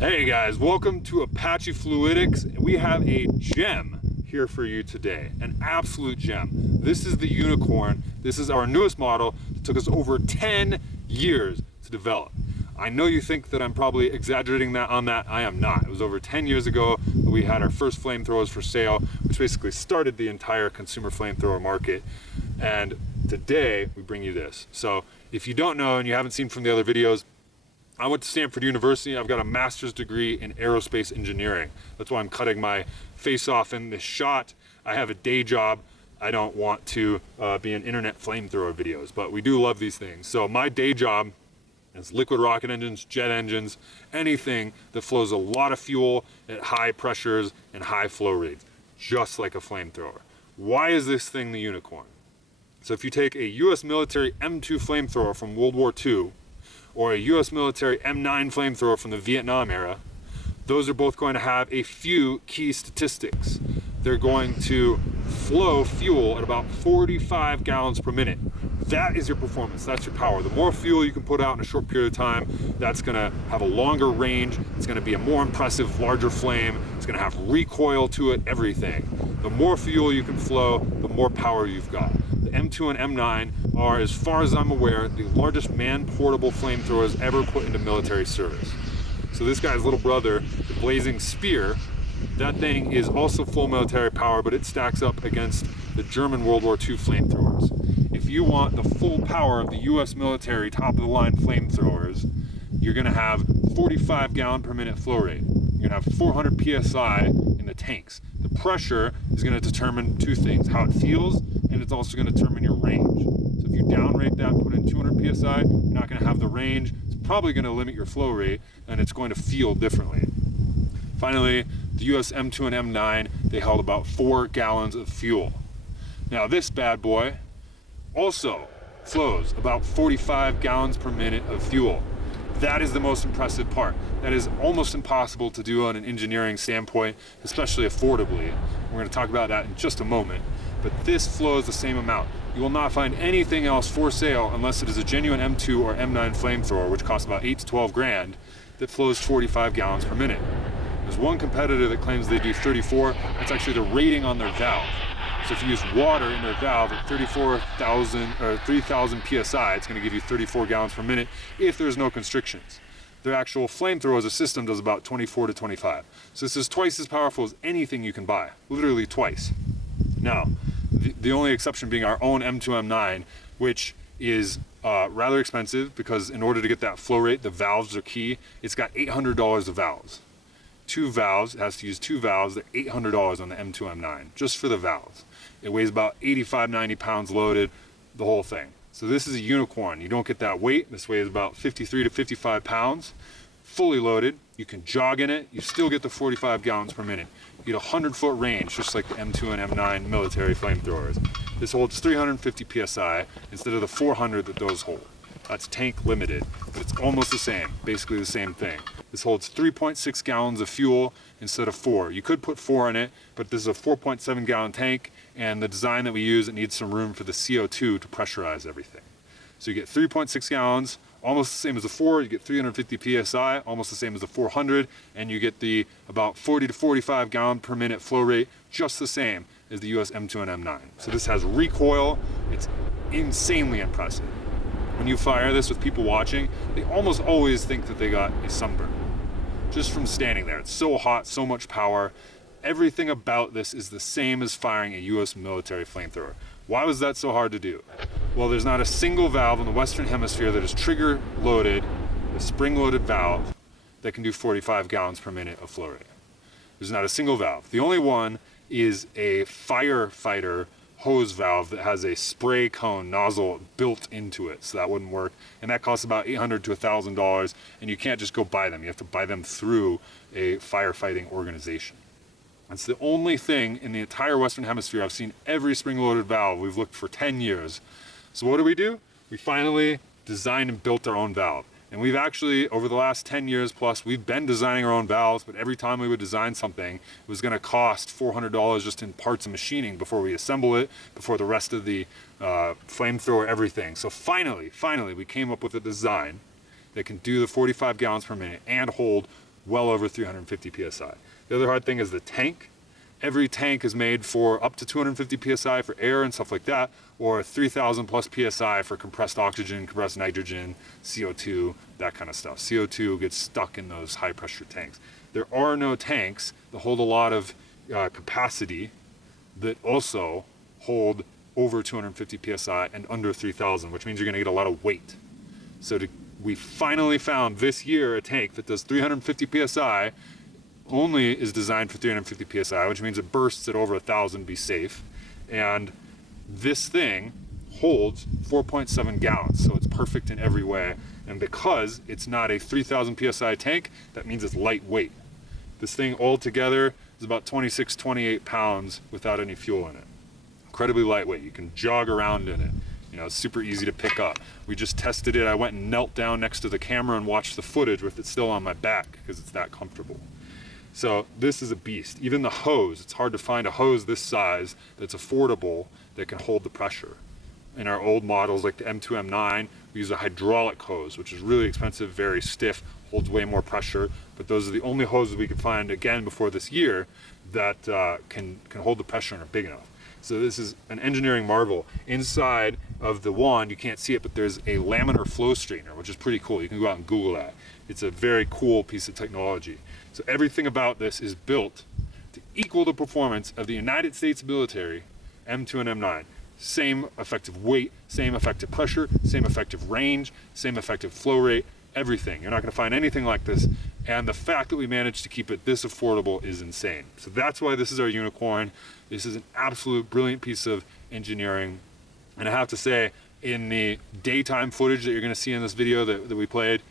Hey guys, welcome to Apache Fluidics. We have a gem here for you today, an absolute gem. This is the Unicorn. This is our newest model. It took us over 10 years to develop. I know you think that I'm probably exaggerating on that. I am not. It was over 10 years ago that we had our first flamethrowers for sale, which basically started the entire consumer flamethrower market. And today we bring you this. So if you don't know and you haven't seen from the other videos, I went to Stanford University. I've got a master's degree in aerospace engineering. That's why I'm cutting my face off in this shot. I have a day job. I don't want to be in internet flamethrower videos, but we do love these things. So my day job is liquid rocket engines, jet engines, anything that flows a lot of fuel at high pressures and high flow rates, just like a flamethrower. Why is this thing the Unicorn? So if you take a US military M2 flamethrower from World War II, or a US military M9 flamethrower from the Vietnam era, those are both going to have a few key statistics. They're going to flow fuel at about 45 gallons per minute. That is your performance, that's your power. The more fuel you can put out in a short period of time, that's gonna have a longer range, it's gonna be a more impressive, larger flame, it's gonna have recoil to it, everything. The more fuel you can flow, the more power you've got. The M2 and M9 are, as far as I'm aware, the largest man-portable flamethrowers ever put into military service. So this guy's little brother, the Blazing Spear, that thing is also full military power, but it stacks up against the German World War II flamethrowers. If you want the full power of the US military top-of-the-line flamethrowers, you're gonna have 45 gallon per minute flow rate. You're gonna have 400 PSI in the tanks. The pressure is gonna determine two things, how it feels, and it's also gonna determine your range. So if you downrate that and put in 200 PSI, you're not gonna have the range. It's probably gonna limit your flow rate, and it's going to feel differently. Finally, the US M2 and M9, they held about 4 gallons of fuel. Now this bad boy also flows about 45 gallons per minute of fuel. That is the most impressive part. That is almost impossible to do on an engineering standpoint, especially affordably. We're going to talk about that in just a moment. But this flows the same amount. You will not find anything else for sale unless it is a genuine M2 or M9 flamethrower, which costs about 8 to 12 grand, that flows 45 gallons per minute. There's one competitor that claims they do 34. That's actually the rating on their valve. So if you use water in their valve at 34,000 or 3,000 PSI, it's going to give you 34 gallons per minute if there's no constrictions. Their actual flamethrower as a system does about 24 to 25. So this is twice as powerful as anything you can buy, literally twice. Now, the only exception being our own M2 M9, which is rather expensive because in order to get that flow rate, the valves are key. It's got $800 of valves. Two valves, it has to use two valves, they're $800 on the M2 M9, just for the valves. It weighs about 85, 90 pounds loaded, the whole thing. So this is a Unicorn. You don't get that weight. This weighs about 53 to 55 pounds, fully loaded. You can jog in it. You still get the 45 gallons per minute. You get a 100-foot range, just like the M2 and M9 military flamethrowers. This holds 350 PSI instead of the 400 that those hold. That's tank limited, but it's almost the same, basically the same thing. This holds 3.6 gallons of fuel instead of 4. You could put 4 in it, but this is a 4.7 gallon tank, and the design that we use, it needs some room for the CO2 to pressurize everything. So you get 3.6 gallons, almost the same as the 4, you get 350 PSI, almost the same as the 400, and you get the about 40 to 45 gallon per minute flow rate, just the same as the US M2 and M9. So this has recoil, it's insanely impressive. When you fire this with people watching, they almost always think that they got a sunburn. Just from standing there. It's so hot, so much power. Everything about this is the same as firing a US military flamethrower. Why was that so hard to do? Well, there's not a single valve in the Western Hemisphere that is trigger loaded, a spring loaded valve, that can do 45 gallons per minute of flow rate. There's not a single valve. The only one is a firefighter hose valve that has a spray cone nozzle built into it, so that wouldn't work, and that costs about $800 to $1,000, and you can't just go buy them. You have to buy them through a firefighting organization. That's the only thing in the entire Western Hemisphere I've seen every spring-loaded valve. We've looked for 10 years. So what do? We finally designed and built our own valve. And we've actually, over the last 10 years plus, we've been designing our own valves, but every time we would design something, it was gonna cost $400 just in parts and machining before we assemble it, before the rest of the flamethrower, everything. So finally, we came up with a design that can do the 45 gallons per minute and hold well over 350 PSI. The other hard thing is the tank. Every tank is made for up to 250 PSI for air and stuff like that, or 3000 plus PSI for compressed oxygen, compressed nitrogen, CO2, that kind of stuff. CO2 gets stuck in those high pressure tanks. There are no tanks that hold a lot of capacity that also hold over 250 PSI and under 3000, which means you're gonna get a lot of weight. So we finally found this year a tank that does 350 PSI, only is designed for 350 PSI, which means it bursts at over 1000, be safe. And this thing holds 4.7 gallons, so it's perfect in every way. And because it's not a 3000 PSI tank, that means it's lightweight. This thing altogether is about 26, 28 pounds without any fuel in it. Incredibly lightweight. You can jog around in it. You know, it's super easy to pick up. We just tested it. I went and knelt down next to the camera and watched the footage with it still on my back because it's that comfortable. So this is a beast. Even the hose, it's hard to find a hose this size that's affordable that can hold the pressure. In our old models like the M2, M9, we use a hydraulic hose, which is really expensive, very stiff, holds way more pressure, but those are the only hoses we could find, again, before this year that can hold the pressure and are big enough. So this is an engineering marvel. Inside of the wand, you can't see it, but there's a laminar flow straightener, which is pretty cool. You can go out and Google that. It's a very cool piece of technology. So everything about this is built to equal the performance of the United States military M2 and M9. Same effective weight, same effective pressure, same effective range, same effective flow rate, everything. You're not gonna find anything like this. And the fact that we managed to keep it this affordable is insane. So that's why this is our unicorn. This is an absolute brilliant piece of engineering. And I have to say, in the daytime footage that you're gonna see in this video that we played,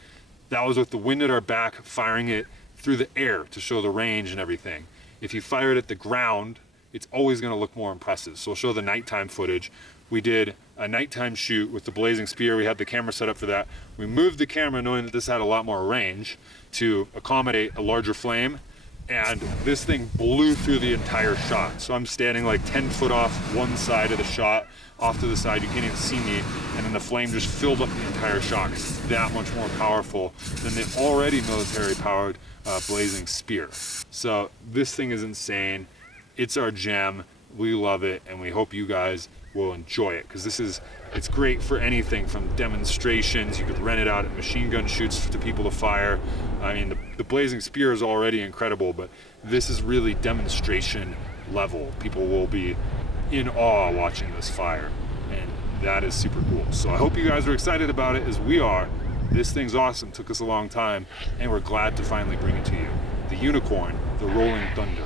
that was with the wind at our back, firing it through the air to show the range and everything. If you fire it at the ground, it's always gonna look more impressive. So we'll show the nighttime footage. We did a nighttime shoot with the blazing spear. We had the camera set up for that. We moved the camera knowing that this had a lot more range to accommodate a larger flame. And this thing blew through the entire shot. So I'm standing like 10 foot off one side of the shot, off to the side, you can't even see me. And then the flame just filled up the entire shot. It's that much more powerful than the already military powered blazing spear. So this thing is insane. It's our gem. We love it, and we hope you guys will enjoy it, because it's great for anything from demonstrations. You could rent it out at machine gun shoots to people to fire. I mean, the blazing spear is already incredible, but this is really demonstration level. People will be in awe watching this fire, and that is super cool. So I hope you guys are excited about it as we are. This thing's awesome, took us a long time, and we're glad to finally bring it to you. The unicorn, the Rolling Thunder.